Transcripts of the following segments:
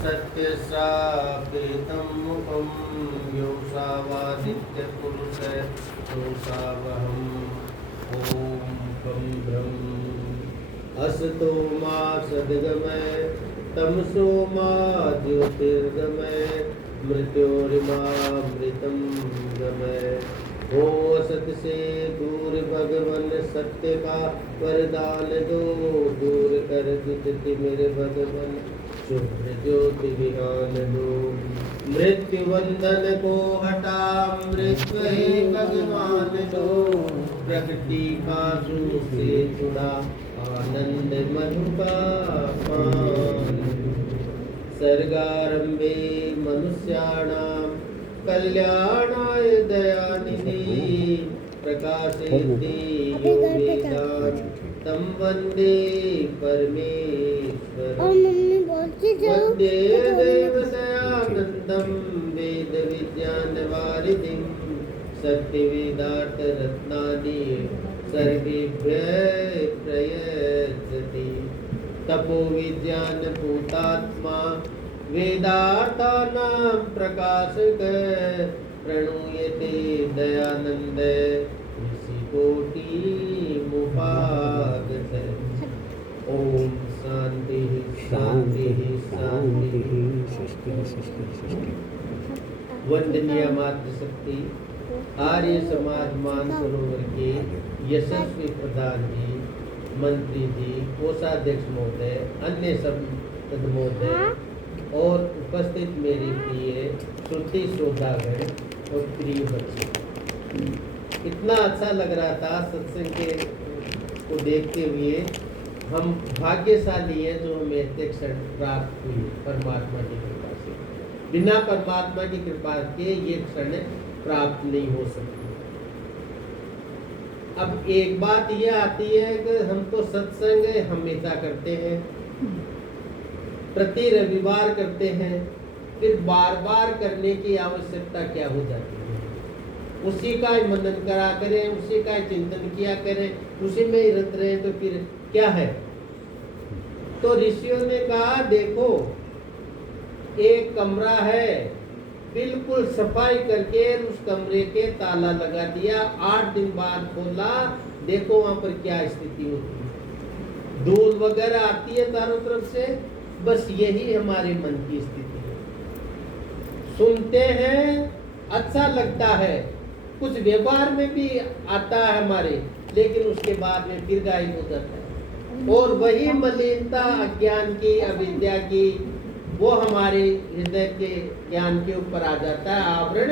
सत्यशापेतं मुखं योषावादित्यपुरुषोषावहम् ॐ कं ब्रह्म असतो मा सद्गमय तमसो मा ज्योतिर्गमय मृत्योर्मामृतं गमय। हो असत से दूर भगवन सत्य का वरदान दो, दूर कर दुष्टि मेरे भगवन शुभ्र ज्योति विहान दो। मृत्यु बंधन को हटा मृत्यु हे भगवान दो, प्रकृति का सुख से छुड़ा आनंद मधुपान। सर्गारंभे मनुष्याणां कल्याणाय दयानिधि, प्रकाशयति योगेशान तं वन्दे परमेश्वरं। वन्दे देवदयानन्दं वेद विज्ञानवारिधिं, सत्यवेदार्थरत्नानि सर्वेभ्यः प्रयच्छति। तपो विज्ञानभूतात्मा वेदार्थानां प्रकाशक, प्रणूयते दयानंद ऋषिकोटिमुपागत। ओम शांति शांति शांति। वंदनीय मातृशक्ति आर्य समाज मानसरोवर के यशस्वी प्रधान जी, मंत्री जी, कोषाध्यक्ष महोदय, अन्य सब महोदय और उपस्थित मेरे प्रिय श्रुति श्रोतागण और प्रिय बच्चे, इतना अच्छा लग रहा था सत्संग के को देखते हुए। हम भाग्यशाली हैं जो हमें ऐसे क्षण प्राप्त हुई परमात्मा की कृपा से। बिना परमात्मा की कृपा के ये क्षण प्राप्त नहीं हो सकती। अब एक बात ये आती है कि हम तो सत्संग हमेशा करते हैं, प्रति रविवार करते हैं, फिर बार बार करने की आवश्यकता क्या हो जाती है? उसी का ही मनन करा करें, उसी का ही चिंतन किया करें, उसी में ही रत रहे तो फिर क्या है? तो ऋषियों ने कहा देखो एक कमरा है, बिल्कुल सफाई करके उस कमरे के ताला लगा दिया, 8 दिन बाद खोला, देखो वहां पर क्या स्थिति होती है। धूल वगैरह आती है चारों तरफ से। बस यही हमारे मन की स्थिति है। सुनते हैं अच्छा लगता है, कुछ व्यवहार में भी आता है हमारे, लेकिन उसके बाद में फिर गायब हो जाता है। और वही मलिनता अज्ञान की, अविद्या की, वो हमारे हृदय के ज्ञान के ऊपर आ जाता है आवरण।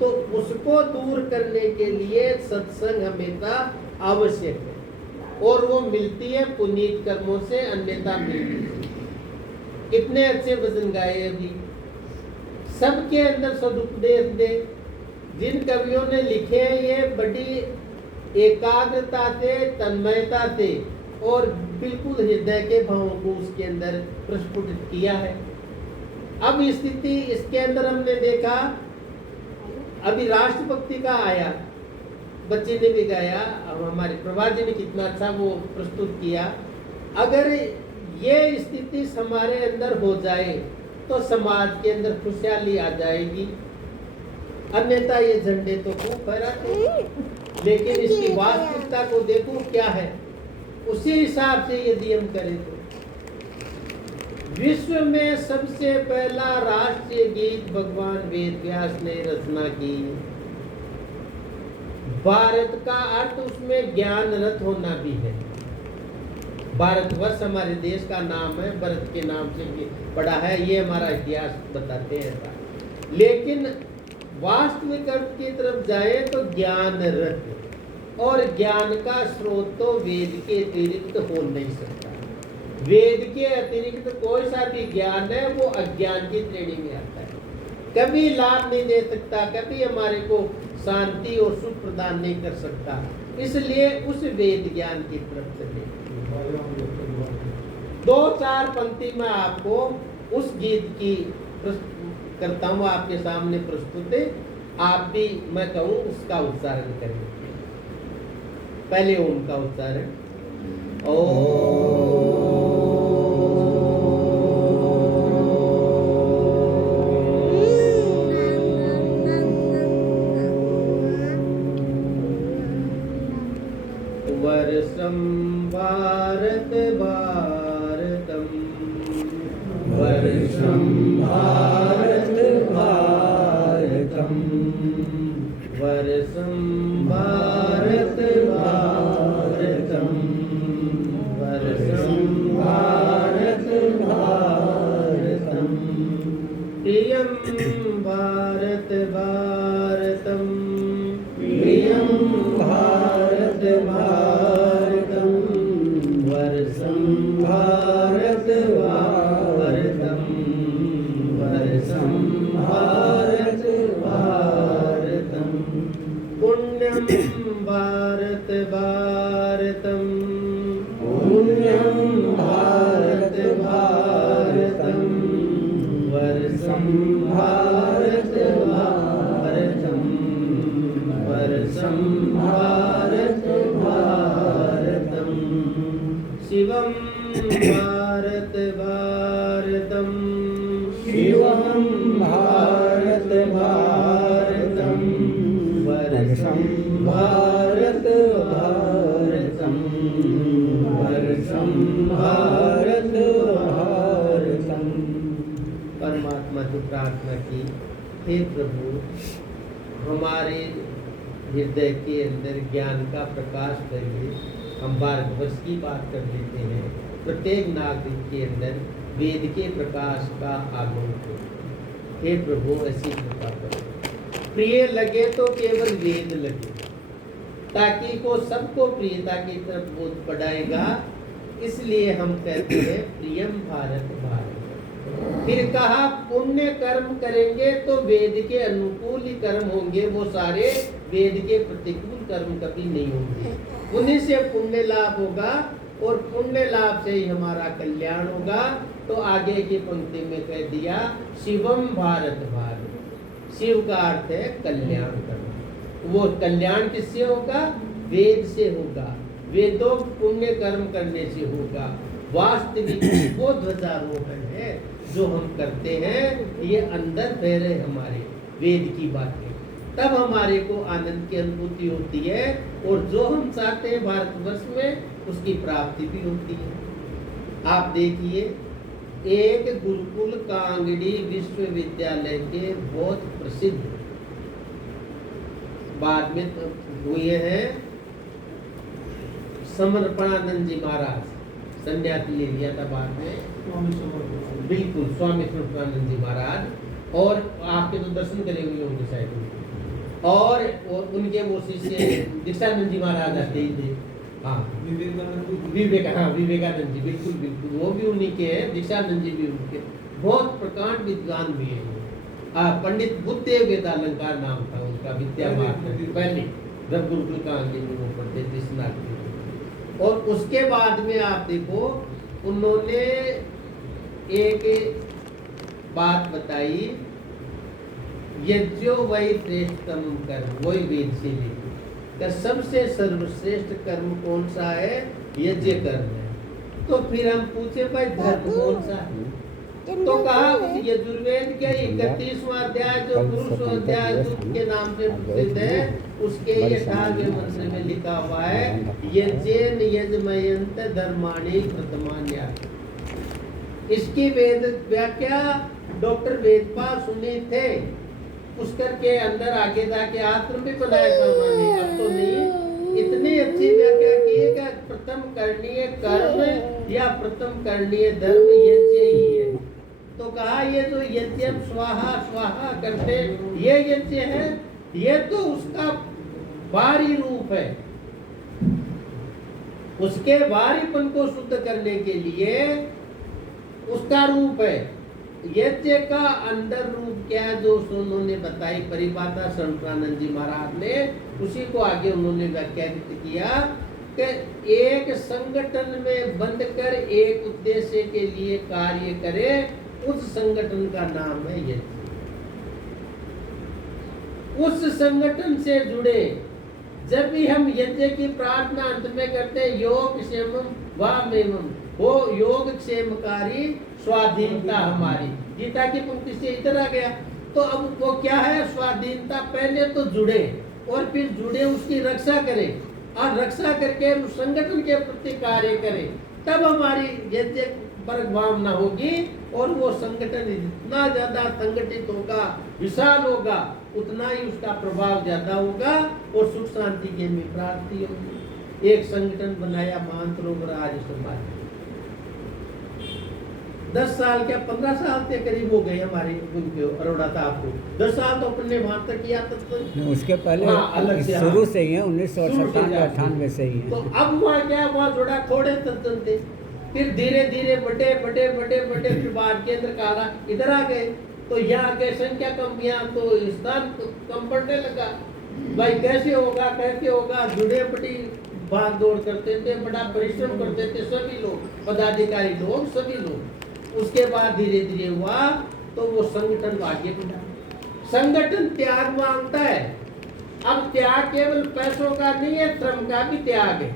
तो उसको दूर करने के लिए सत्संग हमेशा आवश्यक है, और वो मिलती है पुनीत कर्मों से, अन्यथा मिलती है। कितने अच्छे भजन गाए अभी, सबके अंदर सदुपदेश दे। जिन कवियों ने लिखे हैं ये बड़ी एकाग्रता से, तन्मयता से और बिल्कुल हृदय के भावों को उसके अंदर प्रस्फुटित किया है। अब स्थिति इसके अंदर हमने देखा, अभी राष्ट्रभक्ति का आया, बच्चे ने भी गाया, अब हमारे प्रभा जी ने कितना अच्छा वो प्रस्तुत किया। अगर ये स्थिति हमारे अंदर हो जाए तो समाज के अंदर खुशहाली आ जाएगी, अन्यथा ये झंडे तो खूब फहराते हैं, लेकिन इसकी वास्तविकता को देखो क्या है। उसी हिसाब से यदि हम करें तो विश्व में सबसे पहला राष्ट्रीय गीत भगवान वेद व्यास ने रचना की। भारत का अर्थ उसमें ज्ञान रथ होना भी है। भारतवर्ष हमारे देश का नाम है, भारत के नाम से पड़ा है, ये हमारा इतिहास बताते हैं। लेकिन वास्तविक अर्थ की तरफ जाए तो ज्ञान रथ, और ज्ञान का स्रोत तो वेद के अतिरिक्त हो नहीं सकता। वेद के अतिरिक्त कोई सा भी ज्ञान है वो अज्ञान की श्रेणी में आता है, कभी लाभ नहीं दे सकता, कभी हमारे को शांति और सुख प्रदान नहीं कर सकता। इसलिए उस वेद ज्ञान की तरफ चले। 2-4 पंक्ति में आपको उस गीत की करता हूँ, आपके सामने प्रस्तुत है। आप भी मैं कहूँ उसका उच्चारण करें। पहले ओम का उच्चारण। ओम भारत भारतम वर्षं भारत भारतम वर्षं भारत भारतम वर्षं भारत भारतम प्रियं भारत भारतम प्रियं भारत भारतम वर्षं भारत भारतम वर्षं भारत भारतम पुण्यं भारत भारतम पुण्यं भारत भारतम वर्षं भारत भारतम वर्षं भारत भारतम शिवं भारत भारतम शिवं भारत भारतम वर्षं भारत भारतम वर्षं भारत भारतम परमात्मा से प्रार्थना की, हे प्रभु हमारे हृदय के अंदर ज्ञान का प्रकाश करिए। हम भारतवर्ष की बात कर लेते हैं, प्रत्येक नागरिक के अंदर वेद के प्रकाश का आगमन हो। हे प्रभु ऐसी कृपा करो। प्रिय लगे तो केवल वेद लगे, ताकि को सबको प्रियता की तरफ बोध पढ़ाएगा। इसलिए हम कहते हैं प्रियम भारत भारत। फिर कहा पुण्य कर्म करेंगे तो वेद के अनुकूल ही कर्म होंगे, वो सारे वेद के प्रतिकूल कर्म कभी नहीं होंगे। उन्हीं से पुण्य लाभ होगा और पुण्य लाभ से ही हमारा कल्याण होगा। तो आगे की पंक्ति में कह दिया शिवम भारत भारत। शिव का अर्थ है कल्याण करना। वो कल्याण किससे होगा? वेद से होगा, वेदों पुण्य कर्म करने से होगा। वास्तविक वो ध्वजारोहण है जो हम करते हैं, ये अंदर ठहरे हमारे वेद की बातें, तब हमारे को आनंद की अनुभूति होती है और जो हम चाहते हैं भारतवर्ष में उसकी प्राप्ति भी होती है। आप देखिए एक गुरुकुल कांगड़ी विश्वविद्यालय के बहुत प्रसिद्ध बाद में तो हुए हैं समर्पणानंद जी महाराज, संन्यास ले लिया था बाद में, बिल्कुल स्वामी समर्पणानंद जी महाराज। और आपके तो दर्शन करे हुए होंगे शायद, और उनके वो शिष्य दीक्षानंद जी महाराज आते ही थे। हाँ विवेकानंद जी, बिल्कुल बिल्कुल वो भी उन्हीं के हैं, दीक्षानंद जी भी उनके बहुत प्रकांड विद्वान भी है। पंडित बुद्धदेव वेदालंकार नाम था उनका, विद्या मार्ग पहले जब गुरुकुल कांगड़ी में वो पढ़ते थे। और उसके बाद में आप देखो उन्होंने एक बात बताई, यज्ञो वही श्रेष्ठतम कर्म, वही वेद से लेकर सबसे सर्वश्रेष्ठ कर्म कौन सा है? यज्ञ कर्म है। तो फिर हम पूछे भाई धर्म कौन सा है? तो कहा यजुर्वेद के 31वां अध्याय जो पुरुष अध्याय के नाम से प्रसिद्ध है, उसके 18वें मंत्र में लिखा हुआ है यज्ञेन यजमयंत धर्माणि प्रथमान्यात्। इसकी वेद व्याख्या डॉक्टर वेदपाल सुनी थे, पुष्कर के अंदर आगे जाके आश्रम भी बनाया था उन्होंने, अब तो नहीं। इतनी अच्छी व्याख्या की है कि प्रथम करणीय कर्म या प्रथम करणीय धर्म यज्ञ ही है। तो कहा ये जो यज्ञ स्वाहा स्वाहा करते ये यज्ञ है, ये तो उसका बाहरी रूप है, उसके बाहरीपन को शुद्ध करने के लिए उसका रूप है। यज्ञ का अंदर रूप क्या है जो उन्होंने बताई परिभाषा शंकरानंद जी महाराज ने, उसी को आगे उन्होंने व्याख्यायित किया कि एक संगठन में बंद कर एक उद्देश्य के लिए कार्य करे, उस संगठन का नाम है यज्ञ। उस संगठन से जुड़े जब भी हम यज्ञ की प्रार्थना अंत में करते हैं योग क्षेमम वामेवम, वो योग क्षेमकारी स्वाधीनता हमारी, गीता की पंक्ति से इधर आ गया। तो अब वो क्या है? स्वाधीनता। पहले तो जुड़े और फिर जुड़े उसकी रक्षा करें, और रक्षा करके हम संगठन के प्रति कार्य करें, तब हमारी जैसे वर्ग भावना होगी और वो संगठन जितना ज्यादा संगठित होगा, विशाल होगा, उतना ही उसका प्रभाव ज्यादा होगा और सुख शांति की हमें प्राप्ति होगी। एक संगठन बनाया महान सरोवर आर्य समाज, 10 साल क्या 15 साल के करीब हो गए हमारे उनको अरोड़ा साहब को। 10 साल तो अपने वहां तक किया तब उसके पहले अलग से शुरू से ही है, 1997-98 से ही है। तो अब वहाँ क्या, वहाँ थोड़ा थोड़े तंत्र थे, फिर धीरे धीरे बड़े बड़े बड़े बड़े फिर बाढ़ केंद्र काला इधर आ गए, तो यहाँ के संख्या कम, यहाँ तो स्थान कम पड़ने लगा। भाई कैसे होगा, जुड़े बड़ी भाग दौड़ करते थे, बड़ा परिश्रम करते थे सभी लोग, पदाधिकारी लोग, सभी लोग। उसके बाद धीरे धीरे हुआ तो वो संगठन आगे बढ़ा। संगठन त्याग मांगता है। अब त्याग केवल पैसों का नहीं है, श्रम का भी त्याग है।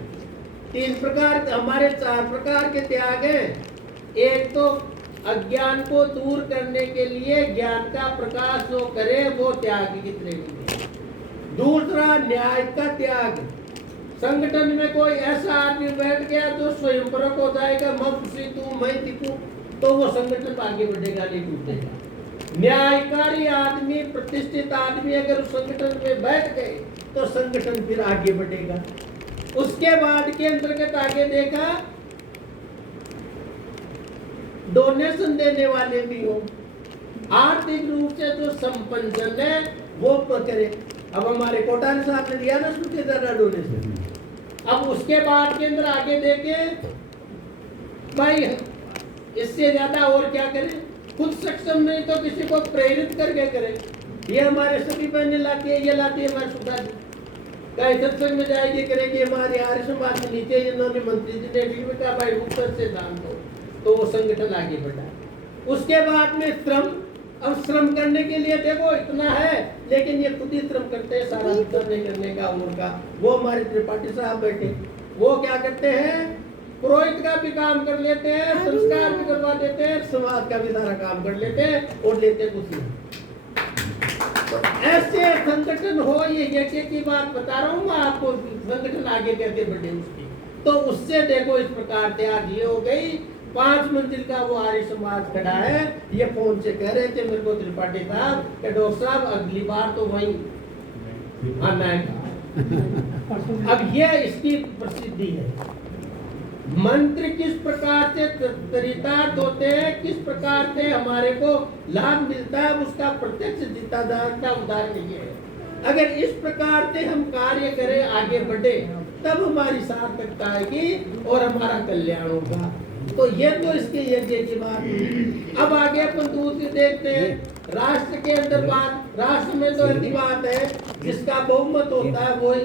3 प्रकार, हमारे 4 प्रकार के त्याग हैं। एक तो अज्ञान को दूर करने के लिए ज्ञान का प्रकाश जो करे वो त्याग की श्रेणी है। दूसरा न्याय का त्याग। संगठन में कोई ऐसा आदमी बैठ गया जो स्वयंवरक हो जाएगा, मैं खुशी तू मैं दिखूं, तो वो संगठन आगे बढ़ेगा नहीं, टूटेगा। न्यायकारी आदमी, प्रतिष्ठित आदमी अगर उस संगठन में बैठ गए तो संगठन फिर आगे बढ़ेगा। उसके बाद के अंतर्गत आगे देखा, डोनेशन देने वाले भी हो, आर्थिक रूप से जो संपन्न जन है वो करे। अब हमारे कोटारी साहब ने दिया ना सबसे ज्यादा डोनेशन। अब उसके बाद के अंदर आगे देखे भाई इससे ज्यादा और क्या करें, खुद सक्षम नहीं तो किसी को प्रेरित करके करें। ये हमारे सभी बहनें लाती है, ये लाती है हमारे सुधा जी, कहीं सत्संग में जाएगी करेगी, हमारे आर्य समाज के नीचे इन्होंने मंत्री जी ने भी कहा भाई उत्तर से दान दो, तो वो संगठन आगे बढ़ा। उसके बाद में श्रम। अब श्रम करने के लिए देखो इतना है, लेकिन ये खुद ही श्रम करते हैं, सारा वितरण नहीं करने का उनका। वो हमारे त्रिपाठी साहब बैठे, वो क्या करते हैं, पुरोहित का भी काम कर लेते हैं, संस्कार भी करवा देते हैं, समाज का भी सारा काम कर लेते हैं और लेते कुछ नहीं। तो ऐसे संगठन हो, ये एक की बात बता रहा हूँ मैं आपको, संगठन आगे कैसे बढ़े उसकी। तो उससे देखो इस प्रकार से आज ये हो गई, 5 मंजिल का वो आर्य समाज खड़ा है। ये फोन से कह रहे थे मेरे को त्रिपाठी साहब कि डॉक्टर साहब अगली बार तो वही आना है। अब ये इसकी प्रसिद्धि है। मंत्र किस प्रकार से चरितार्थ होते हैं, किस प्रकार से हमारे को लाभ मिलता है, उसका प्रत्यक्ष जितादान का उदाहरण ये है। अगर इस प्रकार से हम कार्य करें, आगे बढ़े, तब हमारी सार्थकता आएगी और हमारा कल्याण होगा। तो ये तो इसके यज्ञ की बात है। अब आगे अपन दूसरी देखते हैं, राष्ट्र के अंदर बात। राष्ट्र में तो ऐसी बात है जिसका बहुमत होता है वही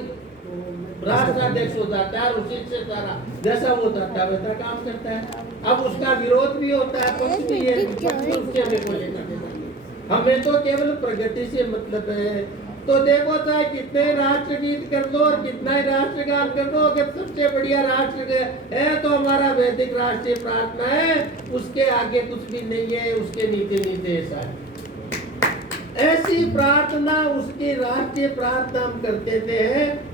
राष्ट्राध्यक्ष हो जाता है, उसी से सारा जैसा वो चाहता है वैसा काम करता है। अब उसका विरोध भी होता है, पक्ष भी है, उससे हमें को लेना देना नहीं। हमें तो केवल प्रगति से मतलब है। तो देखो चाहे कितने राष्ट्रगीत कर लो और कितना ही राष्ट्रगान कर लो, अगर सबसे बढ़िया राष्ट्र है तो हमारा वैदिक राष्ट्रीय प्रार्थना है, उसके आगे कुछ भी नहीं है, उसके नीचे नीचे ऐसा है। ऐसी प्रार्थना उसकी राष्ट्रीय प्रार्थना हम करते थे,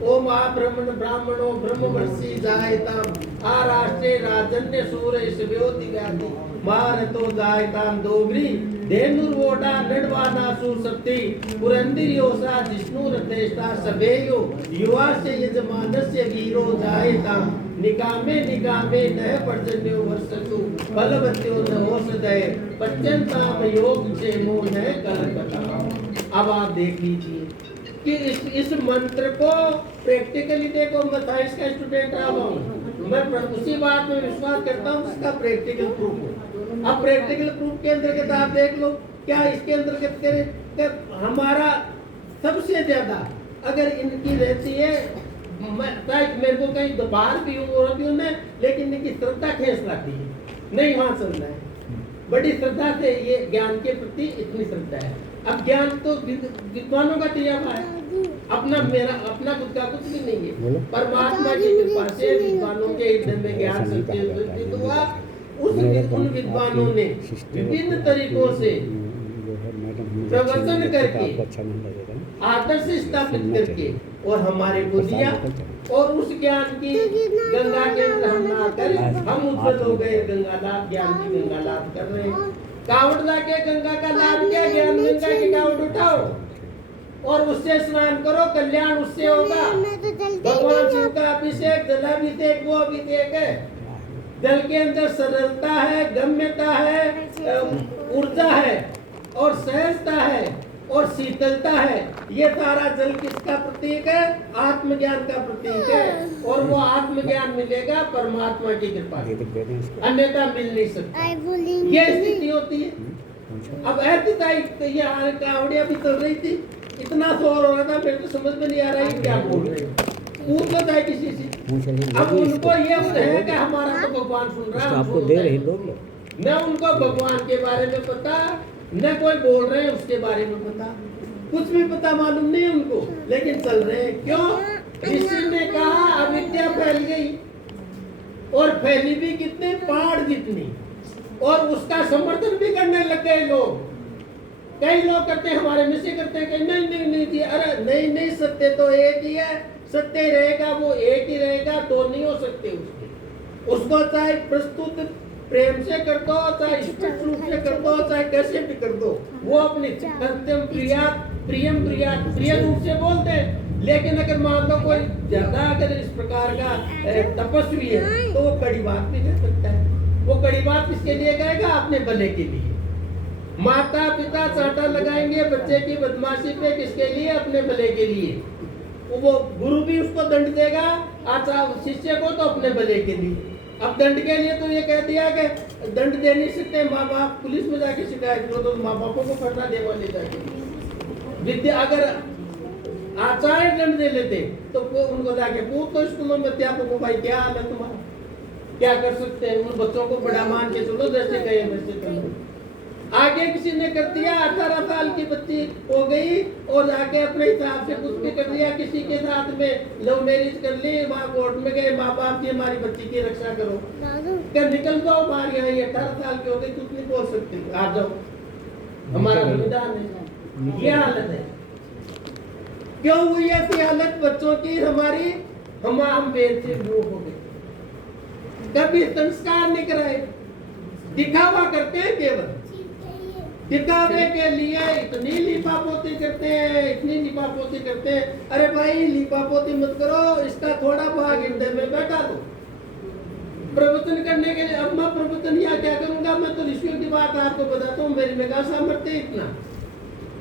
ओम आ ब्रह्मण ब्राह्मणो ब्रह्मवर्षि जायताम आ राष्ट्रे राजन्य सूर्य शिव्योति व्याधि भारतो जायताम दोगरी धेनुर्वोडा नडवाना सुसप्ति पुरंदिर्योसा जिष्णु रथेष्टा सभेयो युवा से यजमानस्य वीरो जायताम निकामे निकामे नह पर्जन्यो वर्षतु फलवत्यो न औषधय पच्यंताम योग क्षेमो न कलकता। अब आप देख लीजिए कि इस मंत्र को प्रैक्टिकली देखो। मैं साइंस का स्टूडेंट रहा हूँ, मैं उसी बात में विश्वास करता हूँ जिसका प्रैक्टिकल प्रूफ हो। अब प्रैक्टिकल प्रूफ के अंतर्गत आप देख लो, क्या इसके अंतर्गत करें हमारा सबसे ज्यादा अगर इनकी रहती है, मेरे को कहीं बाहर भी हूँ मैं, लेकिन इनकी श्रद्धा खेस लाती है, नहीं वहां चलना है। बड़ी श्रद्धा से ये ज्ञान के प्रति इतनी श्रद्धा है। अब ज्ञान तो विद्वानों का दिया हुआ है, अपना मेरा अपना खुद का कुछ भी नहीं है। परमात्मा की कृपा से विद्वानों के हृदय में ज्ञान सत्य हुआ। उन विद्वानों ने विभिन्न तरीकों से प्रवचन करके आदर्श स्थापित करके और हमारे को दिया, और उस ज्ञान की गंगा के अंदर हम नहाकर हम उज्जवल हो गए, गंगा लाभ, ज्ञान की गंगा लाभ कर रहे हैं। कावड़ लाके गंगा का लाभ क्या, ज्ञान गंगा की कावड़ उठाओ और उससे स्नान करो, कल्याण उससे होगा। भगवान शिव का अभिषेक, जलाभिषेक, वो अभिषेक है। जल के अंदर सरलता है, गम्यता है, ऊर्जा है और सहजता है और शीतलता है। ये सारा जल किसका प्रतीक है, आत्मज्ञान का प्रतीक है। और वो आत्मज्ञान मिलेगा परमात्मा की कृपा से, अन्यथा मिल नहीं सकता। ये स्थिति होती है। अब ऐसी कावड़िया भी चल रही थी, इतना शोर हो रहा था, मेरे को समझ में नहीं आ रहा है क्या बोल रहे हैं। पूछ लो जाए किसी से। अब उनको ये है कि हमारा तो भगवान सुन रहा है, आपको दे रहे लोग न उनको भगवान के बारे में पता, न कोई बोल रहे हैं उसके बारे में पता, कुछ भी पता मालूम नहीं उनको, लेकिन चल रहे हैं। क्यों? ऋषि ने कहा अविद्या फैल गई, और फैली भी कितने, पहाड़ जितनी, और उसका समर्थन भी करने लग गए लोग। कई लोग करते हैं, हमारे में से करते हैं कि नहीं नहीं नहीं जी, अरे नहीं नहीं, सत्य तो एक ही है, सत्य रहेगा वो एक ही रहेगा, तो नहीं हो सकते उसको चाहे प्रस्तुत प्रेम से कर दो, चाहे स्पष्ट रूप से कर दो, चाहे कैसे भी कर दो, वो अपनी सत्यम प्रियम प्रिय रूप से बोलते हैं। लेकिन अगर मान लो कोई ज्यादा अगर इस प्रकार का तपस्वी है, तो वो कड़ी बात भी कर सकता है। वो कड़ी बात किसके लिए कहेगा, अपने भले के लिए। माता पिता चाटा लगाएंगे बच्चे की बदमाशी पे, किसके लिए, अपने भले के लिए। वो गुरु भी उसको दंड देगा, आचार्य शिष्य को, तो अपने भले के लिए। अब दंड के लिए तो ये कह दिया कि दंड दे नहीं सकते, माँ बाप पुलिस में जाके शिकायत करो, तो माँ बापों को फटना दे वाले जाके। विद्या अगर आचार्य दंड दे लेते तो उनको जाके पूछ तो स्कूलों में अध्यापकों को, भाई क्या हाल है तुम्हारा, क्या कर सकते हैं। उन बच्चों को बड़ा मान के चलो, जैसे कहे वैसे करो। आगे किसी ने कर दिया, 18 साल की बच्ची हो गई और जाके अपने हिसाब से कुछ भी कर दिया, किसी के साथ में लव मैरिज कर ली, वहाँ कोर्ट में गए, माँ बाप की हमारी बच्ची की रक्षा करो, क्या निकल जाओ बाहर, यहाँ 18 साल की हो गई, कुछ नहीं बोल सकते, आ जाओ, हमारा संविधान है। ये हालत है। क्यों हुई ऐसी हालत बच्चों की हमारी, हम वेद से विमुख हो गए, कभी संस्कार नहीं कराए, दिखावा करते हैं, केवल दिखावे के लिए इतनी लिपापोती करते हैं, इतनी लिपापोती करते हैं। अरे भाई लिपापोती मत करो, इसका थोड़ा भाग हृदय में बैठा दो प्रवचन करने के लिए। अब मैं प्रवचन यहाँ क्या करूंगा, मैं तो ऋषियों की बात आपको बताता हूँ, मेरी में का सामर्थ्य इतना।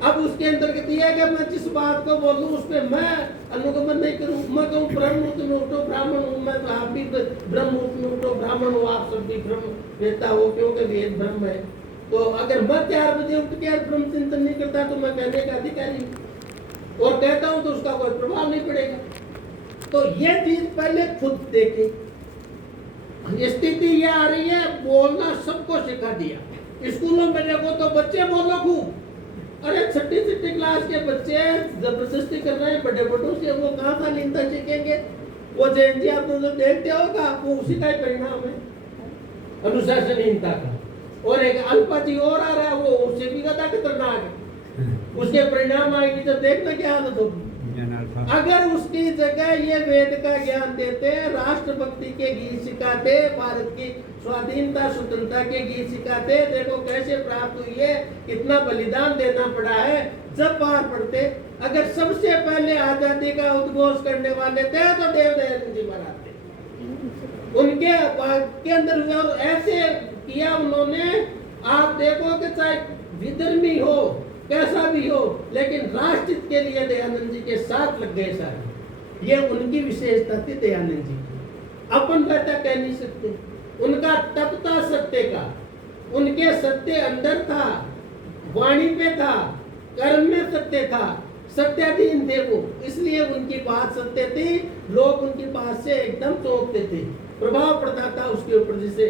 अब उसके अंतर्गत यह है कि मैं जिस बात को बोलूं उस पर मैं अनुगमन नहीं करूं। मैं कहूँ ब्रह्म में उठो, ब्राह्मण हूँ मैं, तो आप भी ब्रह्म में उठो, ब्राह्मण हो, आप सब भी ब्रह्म वेता हो, क्योंकि वेद ब्रह्म है। तो अगर मैं 4 बजे उठ के ब्रह्म चिंतन नहीं करता तो मैं कहने का अधिकारी हूँ, और कहता हूँ तो उसका कोई प्रभाव नहीं पड़ेगा। तो ये चीज पहले खुद देखे। स्थिति ये आ रही है, बोलना सबको सिखा दिया। स्कूलों में देखो तो बच्चे बोलो खूब, अरे छठी क्लास के बच्चे जबरदस्ती कर रहे हैं बड़े बड़ों से, वो कहाँ का निंदा सीखेंगे। वो जैन जी आप लोग देखते होगा, वो उसी का ही परिणाम है, अनुशासनहीनता का। और एक अल्पा जी और आ रहा है, वो उससे भी ज्यादा खतरनाक है, उसके परिणाम आएगी तो देखना क्या हालत होगी। अगर उसकी जगह ये वेद का ज्ञान देते, राष्ट्रभक्ति के गीत सिखाते, भारत की स्वाधीनता स्वतंत्रता के गीत सिखाते, देखो कैसे प्राप्त हुई है, कितना बलिदान देना पड़ा है, जब बाहर पढ़ते। अगर सबसे पहले आजादी का उद्घोष करने वाले थे तो देव दयानंद जी महाराज थे, उनके के अंदर हुआ, और ऐसे किया उन्होंने। आप देखो कि चाहे विधर्मी हो, कैसा भी हो, लेकिन राष्ट्र के लिए दयानंद जी के साथ लग गए सारे। ये उनकी विशेषता थी दयानंद जी की, अपन कहता कह नहीं सकते। उनका तप था सत्य का, उनके सत्य अंदर था, वाणी पे था, कर्म में सत्य था, सत्याधीन थे वो, इसलिए उनकी बात सत्य थी। लोग उनकी बात से एकदम चौंकते थे, प्रभाव पड़ता था उसके ऊपर, जैसे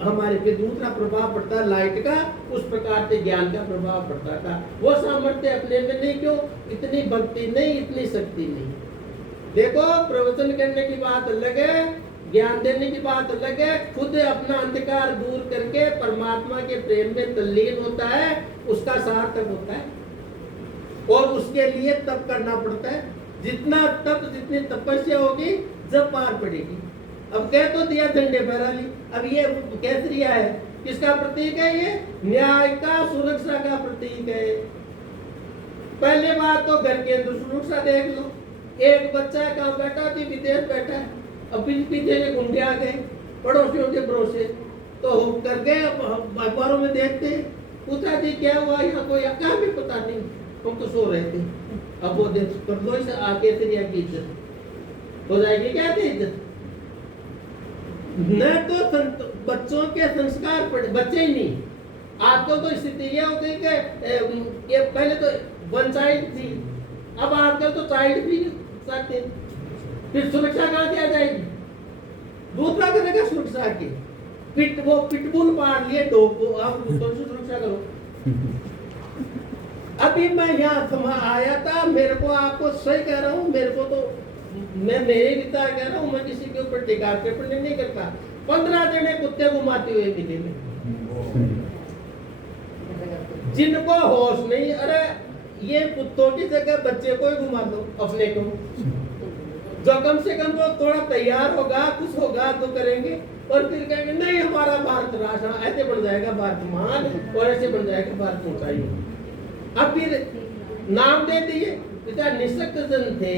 हमारे पे दूसरा प्रभाव पड़ता लाइट का, उस प्रकार से ज्ञान का प्रभाव पड़ता था। वो सामर्थ्य अपने में नहीं, क्यों, इतनी भक्ति नहीं, इतनी शक्ति नहीं। देखो प्रवचन करने की बात अलग है, ज्ञान देने की बात अलग है। खुद अपना अंधकार दूर करके परमात्मा के प्रेम में तल्लीन होता है, उसका सार्थक होता है, और उसके लिए तप करना पड़ता है। जितना तप जितनी तपस्या होगी जब पार पड़ेगी। अब कह तो दिया झंडे फहराली, अब ये केसरिया है, किसका प्रतीक है? ये न्याय का, सुरक्षा का प्रतीक है। पहले बात तो घर के अंदर सुरक्षा देख लो, एक बच्चा कहाँ बैठा थी, विदेश बैठा है, अब पीछे से गुंडे आ गए पड़ोसियों के भरोसे, तो हम कर गए। अखबारों में देखते पूछा जी क्या हुआ, यहाँ कोई क्या भी पता नहीं, हम तो सो रहे थे। अब वो देख कर दो इसे, आके तेरिया की इज्जत हो जाएगी क्या थी इज्जत? न तो बच्चों के संस्कार पड़े, बच्चे ही नहीं, आजकल तो स्थिति ये हो गई कि ये पहले तो वन साइड थी, अब आजकल तो साइड भी सकते, फिर सुरक्षा कहाँ से आ जाएगी? दूसरा करेगा सुरक्षा की, पिटबुल मार लिए डॉग को, आप तो सुरक्षा करो। अभी मैं यहाँ आया था, मेरे को आपको सही कह रहा हूँ, मेरे को तो मैं मेरे विचार कह रहा हूँ, मैं किसी के ऊपर टिका टिप्पणी नहीं करता। 15 जने कुत्ते घुमाते हुए मिले में, जिनको होश नहीं, अरे ये कुत्तों की जगह बच्चे को ही घुमा दो अपने को, जो कम से कम वो थोड़ा तैयार होगा, कुछ होगा तो करेंगे, और फिर कहेंगे नहीं हमारा भारत राष्ट्र, ऐसे बन जाएगा भारत महान, और ऐसे बन जाएगा भारत ऊंचाई। अब फिर नाम दे दिए, इतना निशक्त जन थे,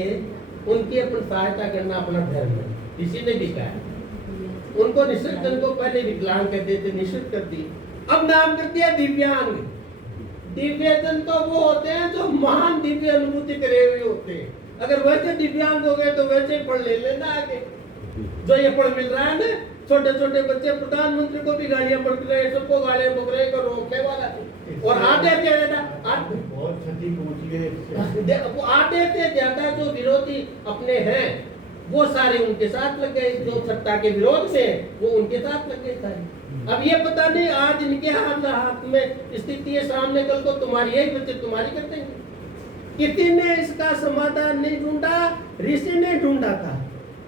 उनकी अपन सहायता करना अपना धर्म है, किसी ने भी कहा। उनको निशक्त जन को पहले विकलांग कहते थे, निशक्त कर दी, अब नाम कर दिया दिव्यांग। दिव्य जन तो वो होते हैं जो महान दिव्य अनुभूति करे हुए होते हैं। अगर वैसे दिव्यांग हो गए तो वैसे ही पढ़ ले लेना आगे, जो ये पढ़ मिल रहा है ना, छोटे छोटे बच्चे प्रधानमंत्री को भी गाड़ियां पकड़ रहे, सबको गाड़ियां पकड़ रहे, रोकने वाला और आधे से ज्यादा जो विरोधी अपने हैं वो सारे उनके साथ लग गए, जो सत्ता के विरोध में वो उनके साथ लग गए सारे। अब ये पता नहीं आज इनके हाथ में स्थिति है, सामने कल को तुम्हारी यही बच्चे तुम्हारी कर देंगे। किसी ने इसका समाधान नहीं ढूंढा, ऋषि ने ढूंढा था,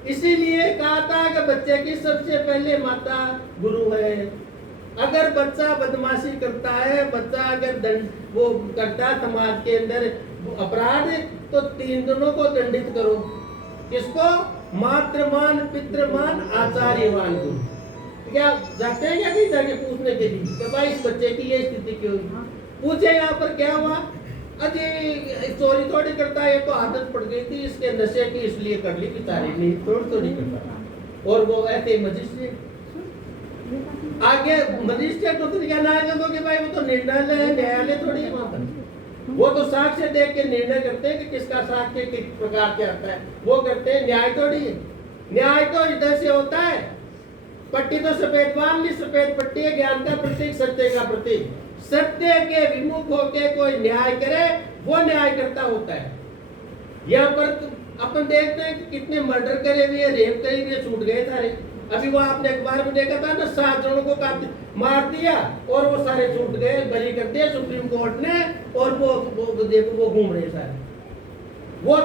इसीलिए कहा था कि बच्चे की सबसे पहले माता गुरु है। अगर बच्चा बदमाशी करता है, बच्चा अगर दंड वो करता है समाज के अंदर अपराध, तो 3 जनों को दंडित करो। किसको? मातृमान, पितृमान, आचार्यवान को। क्या जाते हैं क्या कहीं जाके पूछने के लिए कि भाई इस बच्चे की ये स्थिति क्यों हुई? पूछे यहाँ पर क्या हुआ? अरे चोरी थोड़ी करता है, ये तो आदत पड़ गई थी इसके नशे की, इसलिए कर ली बेचारे, नहीं थोड़ी करता। और वो ऐसे मजिस्ट्रेट आगे मजिस्ट्रेट तो क्या कि भाई वो तो निर्णय है, न्यायालय थोड़ी है वहां पर, वो तो साक्ष्य देख के निर्णय करते हैं कि किसका साक्ष्य किस प्रकार से आता है, वो करते हैं, न्याय थोड़ी है। न्याय तो हृदय से होता है। पट्टी तो सफेद बांध ली, सफेद पट्टी है ज्ञान का प्रतीक, सत्य का प्रतीक। सत्य के विमुख होके कोई न्याय करे वो न्याय करता होता है। यहाँ पर अपन देखते हैं कि कितने मर्डर करे हुए, रेप करे हुए छूट गए सारे। अभी वो आपने अखबार में देखा था ना, 7 जनों को मार दिया और वो सारे छूट गए, बरी कर दिया सुप्रीम कोर्ट ने, और वो देखो वो घूम रहे सारे। वो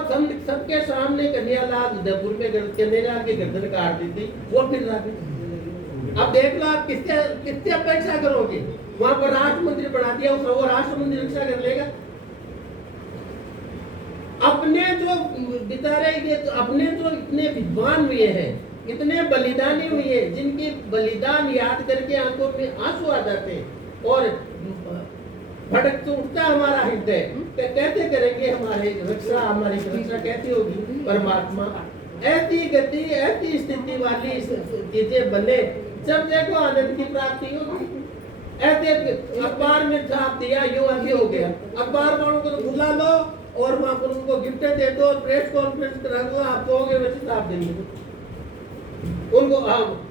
सबके सामने कन्हैयालाल उदयपुर में कन्हैयालाल की गर्दन काट दी थी, वो फिर रहा। अब देख लो आप किससे अपेक्षा करोगे? वहां पर राष्ट्र मंत्री बना दिया, वो राष्ट्र मंत्री रक्षा कर लेगा? अपने जो बेचारे अपने जो इतने विद्वान हुए हैं, इतने बलिदानी हुए हैं, जिनके बलिदान याद करके आंखों में आंसू आ जाते हैं और भड़क तो उठता हमारा हृदय, कैसे करेंगे हमारी रक्षा कैसी होगी? परमात्मा ऐसी गति, ऐसी स्थिति वाली चीजें बने, जब देखो आनंद की प्राप्ति होगी। ऐसे अखबार में छाप दिया, यूं ऐसे हो गया। अखबार वालों को तो बुला लो और वहां पर उनको गिफ्ट दे दो, प्रेस कॉन्फ्रेंस करा दो, आप कहोगे वैसे छाप देंगे उनको।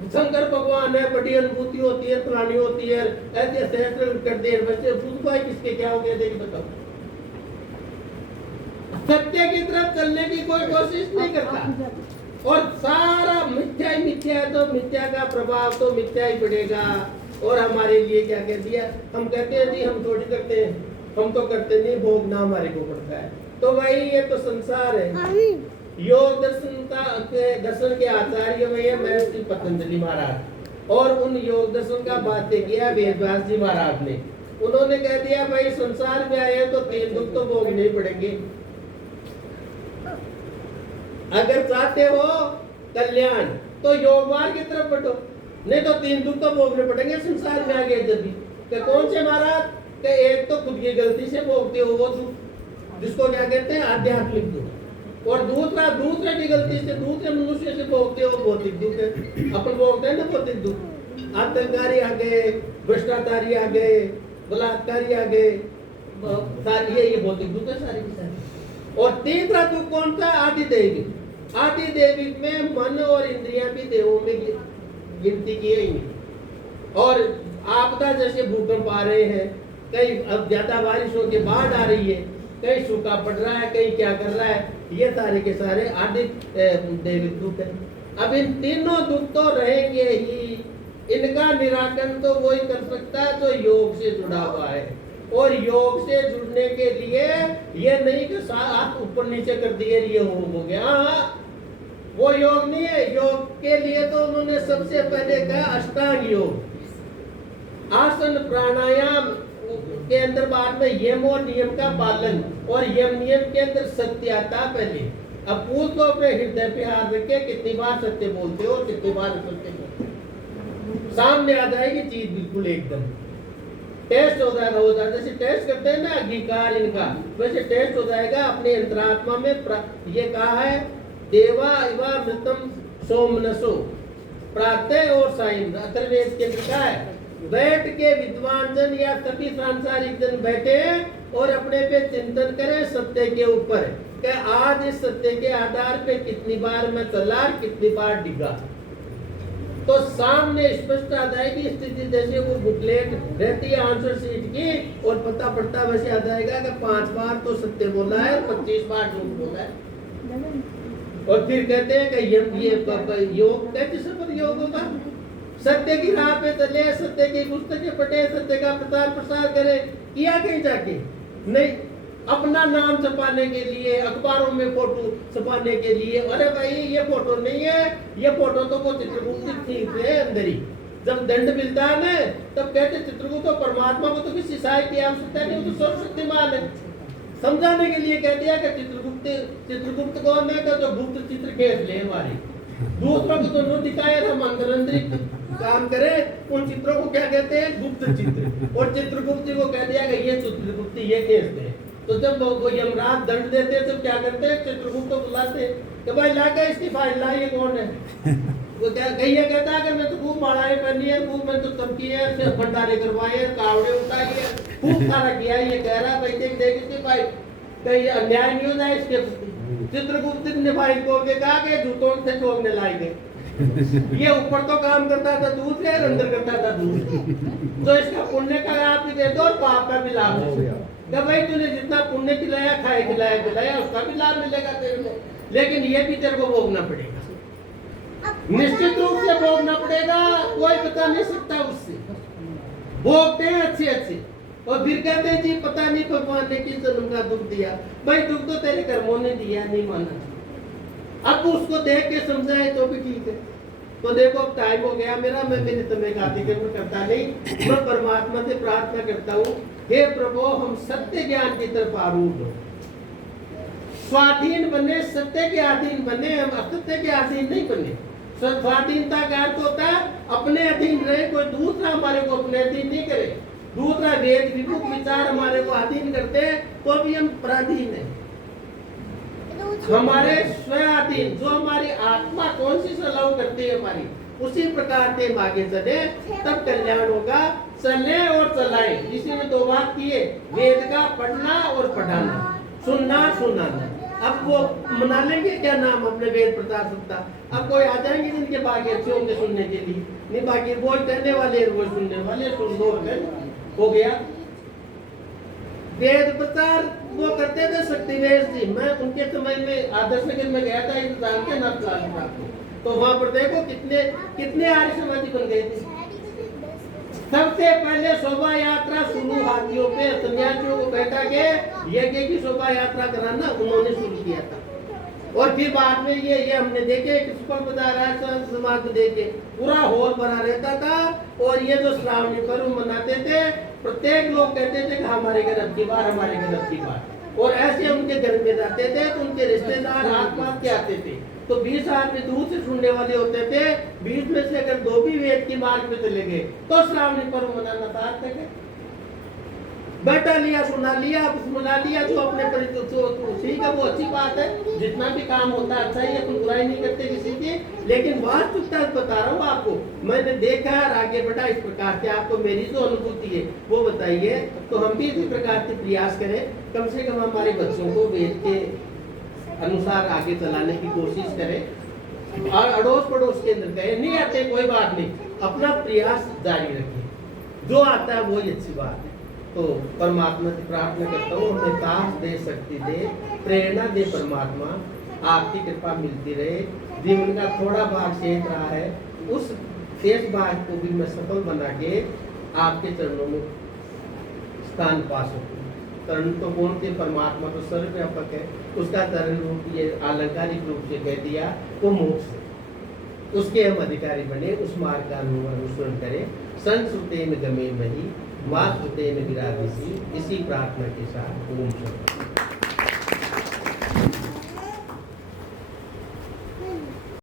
शंकर भगवान है, बड़ी अनुभूति होती है, पुरानी होती है, ऐसे सहस्त्र कर दे, वैसे पूछो किसके क्या हो गया, देखिए बताओ। सत्य की तरफ चलने की कोई कोशिश नहीं करता, और सारा मिथ्या ही मिथ्या है, तो मिथ्या का प्रभाव तो मिथ्या ही पड़ेगा। और हमारे लिए क्या कह दिया? हम कहते हैं जी हम थोड़ी करते हैं, हम तो करते नहीं, भोगना हमारे को पड़ता है। तो भाई ये तो संसार है। योग दर्शन के आचार्य भैया महर्षि पतंजलि महाराज, और उन योग दर्शन का बातें किया वेदव्यास जी महाराज ने। उन्होंने कह दिया भाई संसार में आए तो 3 दुख तो भोगने ही पड़ेंगे। अगर चाहते हो कल्याण तो योग मार्ग की तरफ बढ़ो, नहीं तो 3 दुख तो भोगने पड़ेंगे संसार में आगे जब भी। कि कौन से महाराज? कि एक तो खुद की गलती से भोगते हो वो दुख, जिसको क्या कहते हैं आध्यात्मिक दुख, और दूसरा की गलती से दूसरे मनुष्य से भोगते हो भौतिक दुख है। अपन भोगते हैं ना भौतिक दुख, आतंककारी आ गए, भ्रष्टाचारी आ गए, बलात्कारी आ गए, ये भौतिक दुख है सारी की सारी। और तीसरा दुख कौन सा? आदि दैविक। आदि दैविक में मन और इंद्रियां भी देवों में गिनती की ही नहीं। और आपदा जैसे भूकंप आ रहे हैं, कहीं अब ज्यादा बारिश हो के बाढ़ आ रही है, कहीं सूखा पड़ रहा है, कहीं क्या कर रहा है, ये सारे के सारे आदि दैविक दुख है। अब इन तीनों दुख तो रहेंगे ही, इनका निराकरण तो वही कर सकता है जो योग से जुड़ा हुआ है। और योग से जुड़ने के लिए ये नहीं कि हाथ ऊपर नीचे कर दिए ये हो गया, हाँ वो योग नहीं है। योग के लिए तो उन्होंने सबसे पहले कहा अष्टांग योग, आसन प्राणायाम के अंदर बाद में यम और नियम का पालन, और यम नियम के अंदर सत्य आता पहले। अब पूछ लो अपने हृदय पे हाथ रख के कितनी बार सत्य बोलते हो और कितनी बार असत्य बोलते हो, सामने आ जाएगी चीज बिल्कुल एकदम। टेस्ट हो जाएगा जैसे टेस्ट करते हैं ना अंगीकार इनका, वैसे टेस्ट हो जाएगा अपने अंतरात्मा में। ये कहा है देवा इवा मृतम सोमनसो प्रातः और सायं, अथर्ववेद के अंदर कहा है बैठ के विद्वान जन या सभी सांसारिक जन बैठे और अपने पे चिंतन करें सत्य के ऊपर कि आज इस सत्य के आधार पे कितनी बार मैं चला, कितनी बार डिगा। तो सामने स्पष्ट आ जाएगी स्थिति, जैसे वो बुकलेट रहती है आंसर शीट की, और पता पड़ता वैसे आ जाएगा कि 5 बार तो सत्य बोला है और 25 बार झूठ बोला है। और फिर कहते हैं कि ये योग कैसे सफल योग होगा? सत्य की राह पे चले, सत्य की पुस्तकें पढ़े, सत्य का प्रचार प्रसार करे, किया कहीं जाके नहीं, अपना नाम छपाने के लिए, अखबारों में फोटो छपाने के लिए। अरे भाई ये फोटो नहीं है, ये फोटो तो वो चित्रगुप्त खींचते हैं अंदर ही। जब दंड मिलता है ना तब कहते चित्रगुप्त तो परमात्मा को तो किसी सहायता की आवश्यकता नहीं, वो तो सर्वशक्तिमान है। समझाने के लिए कह दिया कि चित्रगुप्त कौन है? जो गुप्त चित्र खेल ले हमारे, दूसरों को तो न दिखाए, हम अंदर काम करें। उन चित्रों को क्या कहते हैं? गुप्त चित्र। और चित्रगुप्त को कह दिया कि ये चित्रगुप्त ये खेलते हैं। तो जब वो यमराज दंड देते हैं तो क्या करते हैं? चित्रगुप्त को बुलाते कि भाई लाके इसकी फाइल ला, ये कौन है? वो क्या कहिए कहता है कि मैं तो खूब मालाएं पहनी है, खूब मैं तो तमकी है, भंडारे करवाए, कावड़े उठाए, खूब सारा किया। ये कह रहा भाई देख इसकी फाइल, कहीं अन्याय नहीं हो जाए इसके प्रति। चित्रगुप्त ने फाइल खोल के कहा कि जूतों से ठोकने लाएंगे। ये ऊपर तो काम करता था दूध है, अंदर करता था दूध। तो इसका पुण्य का आप भी दे दो और पाप का भी लाभ हो गया। कि भाई तूने जितना पुण्य खिलाया, खाए खिलाया उसका भी लाभ मिलेगा तेरे को, लेकिन ये भी तेरे को भोगना पड़ेगा, निश्चित रूप से भोगना पड़ेगा। कोई बता नहीं सकता उससे, भोगते हैं अच्छे। और फिर कहते हैं जी पता नहीं भगवान ने किस जन्म का दुख दिया। भाई दुख तो तेरे कर्मों ने दिया, नहीं माना। अब उसको देख के समझाए तो भी ठीक है। तो देखो अब टाइम हो गया मेरा, मैं मेरे समय का अतिक्रमण करता नहीं। मैं परमात्मा से प्रार्थना करता हूँ, हे प्रभु हम सत्य ज्ञान की तरफ आरूढ़ हो, स्वाधीन बने, सत्य के अधीन बने, हम असत्य के अधीन नहीं बने। स्वाधीनता का अर्थ होता है अपने अधीन रहे, कोई दूसरा हमारे को अपने अधीन नहीं करे। दूसरा वेद विमुख विचार हमारे को अधीन करते हैं तो भी हम पराधीन है। हमारे स्वाधीन जो हमारी आत्मा कौन सी सलाह करती है हमारी, उसी प्रकार से आगे चले तब कल्याण होगा। चले और चलाए, इसी में 2 बात किए, वेद का पढ़ना और पढ़ाना, सुनना सुनाना। अब वो मना लेंगे क्या नाम अपने वेद प्रचार सत्ता? अब कोई आ जाएंगे जिनके बाकी अच्छे होंगे सुनने के लिए, नहीं बाकी वो कहने वाले वो सुनने वाले, सुन दो हो गया। वेद प्रचार वो करते थे शक्तिवेश जी, मैं उनके समय में आदर्श नगर में गया था इंतजाम के नाम, तो वहां पर देखो कितने आर्य समाजी बन गए थे। सबसे पहले शोभा यात्रा शुरू हाथियों पे सन्यासियों को बैठा के यज्ञ की शोभा यात्रा कराना उन्होंने शुरू किया था। और फिर बाद में ये हमने देखे किसको बता रहा है, समाज में देखे पूरा हॉल भरा रहता था। और ये जो श्रावणी पर्व मनाते थे, प्रत्येक लोग कहते थे कि हमारे घर अब की बार, हमारे घर अब की बार। और ऐसे उनके घर में रहते थे तो उनके रिश्तेदार हाथ मार के आते थे। तो 20 आदमी दूर से सुनने वाले होते थे, 20 में से अगर 2 भी वेद की मार्ग में चले गए तो श्रावणी पर्व मनाना सार्थक है। बैठा लिया, सुना लिया, जो अपने ठीक है, वो अच्छी बात है। जितना भी काम होता है अच्छा ही है, कोई बुराई नहीं करते किसी की, लेकिन वास्तविकता बता रहा हूँ आपको, मैंने देखा और आगे बढ़ा इस प्रकार के। आपको मेरी जो अनुभूति है वो बताइए, तो हम भी इसी प्रकार के प्रयास करें, कम से कम हमारे बच्चों को वेद के अनुसार आगे चलाने की कोशिश करें। और अड़ोस पड़ोस के अंदर कहें, नहीं आते कोई बात नहीं, अपना प्रयास जारी रखें, जो आता है वही अच्छी बात है। तो परमात्मा से प्रार्थना करता हूँ, हमें साहस दे, शक्ति दे, प्रेरणा दे परमात्मा, आपकी कृपा मिलती रहे। जीवन का थोड़ा भाग शेष रहा है, उस शेष भाग को भी मैं सफल बना के आपके चरणों में स्थान पा सकूँ। चरण तो कौन के, परमात्मा तो सर्वव्यापक है, उसका चरण रूप ये आलंकारिक रूप से कह दिया वो मोक्ष, उसके हम अधिकारी बने, उस मार्ग का अनुसरण करें। संस्कृतेन गमे मही, मातृतेन विराजिसी, इसी प्रार्थना के साथ ओम शांति।